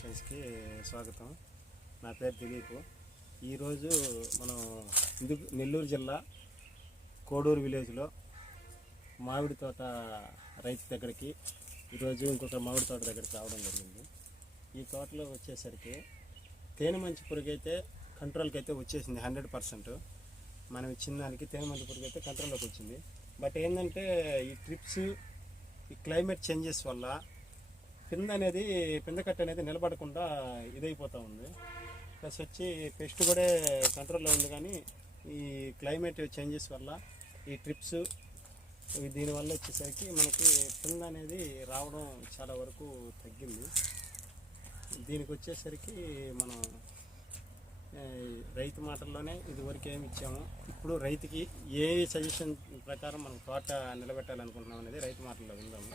క్రియేషన్స్కి స్వాగతం. నా పేరు దిలీప్. ఈరోజు మనం నెల్లూరు జిల్లా కోడూరు విలేజ్లో మామిడి తోట రైతు దగ్గరికి ఈరోజు ఇంకొక మామిడి తోట దగ్గరికి రావడం జరిగింది. ఈ తోటలో వచ్చేసరికి తేనె మంచి పురుగు అయితే కంట్రోల్కి అయితే వచ్చేసింది 100%. మనం ఇచ్చిన దానికి తేనె మంచి పురుగు అయితే కంట్రోల్లోకి వచ్చింది. బట్ ఏంటంటే ఈ ట్రిప్స్, ఈ క్లైమేట్ చేంజెస్ వల్ల పిందకట్ట అనేది నిలబడకుండా ఇదైపోతూ ఉంది. ప్లస్ వచ్చి పెస్ట్ కూడా కంట్రోల్లో ఉంది, కానీ ఈ క్లైమేట్ చేంజెస్ వల్ల ఈ ట్రిప్స్ దీనివల్ల వచ్చేసరికి మనకి పింద అనేది రావడం చాలా వరకు తగ్గింది. దీనికి వచ్చేసరికి మనం రైతు మాటల్లోనే ఇదివరకు ఏమి ఇచ్చాము, ఇప్పుడు రైతుకి ఏ సజెషన్ ప్రకారం మనం తోట నిలబెట్టాలనుకుంటున్నాం అనేది రైతు మాటల్లో విందాము.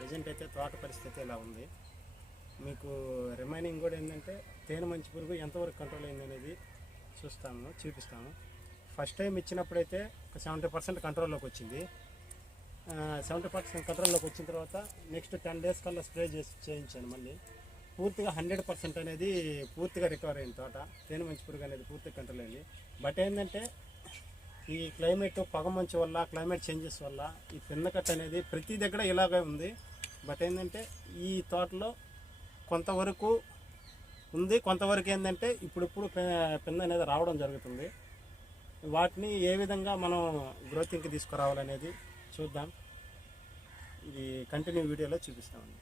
ప్రజెంట్ అయితే తోట పరిస్థితి ఇలా ఉంది. మీకు రిమైనింగ్ కూడా ఏంటంటే తేనె మంచి పురుగు ఎంతవరకు కంట్రోల్ అయింది అనేది చూపిస్తాము. ఫస్ట్ టైం ఇచ్చినప్పుడైతే ఒక 70% కంట్రోల్లోకి వచ్చింది. 70% కంట్రోల్లోకి వచ్చిన తర్వాత నెక్స్ట్ 10 days కల్లా స్ప్రే చేయించాను. మళ్ళీ పూర్తిగా 100% అనేది పూర్తిగా రికవర్ అయింది తోట. తేనె మంచి పురుగు అనేది పూర్తిగా కంట్రోల్ అయింది. బట్ ఏంటంటే ఈ క్లైమేట్ పొగమంచు వల్ల, క్లైమేట్ చేంజెస్ వల్ల ఈ పిందకట్ట అనేది ప్రతి దగ్గర ఇలాగే ఉంది. బట్ ఏంటంటే ఈ తోటలో కొంతవరకు ఉంది, కొంతవరకు ఏంటంటే ఇప్పుడు పింద అనేది రావడం జరుగుతుంది. వాటిని ఏ విధంగా మనం గ్రోతింగ్కి తీసుకురావాలనేది చూద్దాం. ఇది కంటిన్యూ వీడియోలో చూపిస్తామండి.